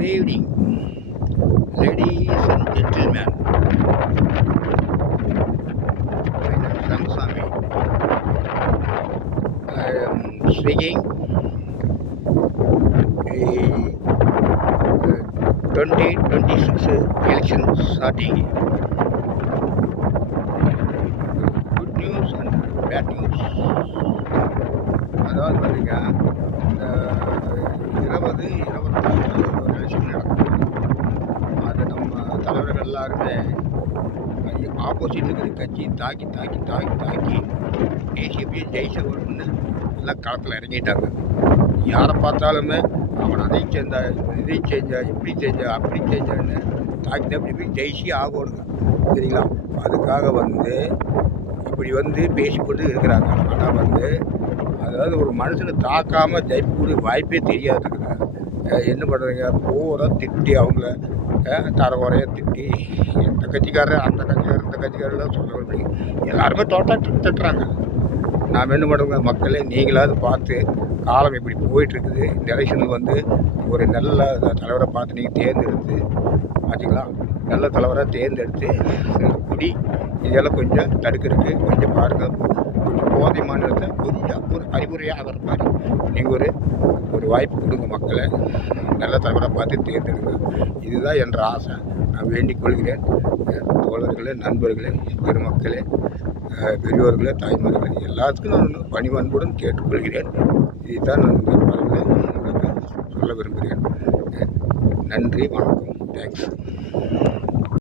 Good evening, ladies and gentlemen. My name is Ramasamy. I am speaking. A 2026 election starting. Good news and bad news. அதாவது பார்த்தீங்க, இந்த 20-26 ஒரு election நடக்கும். அது நம்ம தலைவர்கள் எல்லாருமே ஆப்போசிட் இருக்கிற கட்சி தாக்கி ஏசிபியை ஜெயிச்சவர்னு எல்லாம் களத்தில் இறங்கிட்டாங்க. யாரை பார்த்தாலுமே அவன் அதை செஞ்சா, இதை செஞ்சா, இப்படி செஞ்சா, அப்படி செஞ்சான்னு தாக்கி இப்படி போய் ஜெயிச்சு ஆகணுங்க. சரிங்களா? அதுக்காக இப்படி பேசிக்கொண்டு இருக்கிறாங்க. ஆனால் அதாவது ஒரு மனுஷனை தாக்காமல் ஜெயிக்கக்கூடிய வாய்ப்பே தெரியாதுங்க. என்ன பண்ணுறீங்க? பூரா திட்டி அவங்கள தரகுறைய திட்டி இந்த கட்சிக்காரர் அந்த கட்சிக்காரர் இந்த கட்சிக்காரெல்லாம் சொல்ல எல்லாருமே தட்டுறாங்க. நாம் என்ன பண்ணுறோங்க? மக்களே, நீங்களாவது பார்த்து காலம் எப்படி போயிட்டுருக்குது. இந்த எலெக்ஷனுக்கு ஒரு நல்ல தலைவரை பார்த்து நீங்கள் தேர்ந்தெடுத்து பார்த்தீங்களா, நல்ல தலைவராக தேர்ந்தெடுத்து குடி இதெல்லாம் கொஞ்சம் தடுக்கிறதுக்கு கொஞ்சம் பாருங்கள். கொஞ்சம் போதை மாநிலத்தை கொஞ்சம் ஒரு அறிவுரையாக ஆகிற மாதிரி நீங்கள் ஒரு வாய்ப்பு கொடுங்க. மக்களை நல்ல தலைவராக பார்த்து தேர்ந்தெடுங்க. இதுதான் என்ற ஆசை. நான் வேண்டிக் கொள்கிறேன். தோழர்களே, நண்பர்களே, பெருமக்களே, பெரியோர்களே, தாய்மார்களே, எல்லாத்துக்கும் நான் பணிவன்புடன் கேட்டுக்கொள்கிறேன். இதுதான் நான் இந்த பலனை உங்களுக்கு சொல்ல விரும்புகிறேன். நன்றி, வணக்கம், தேங்க்ஸ்.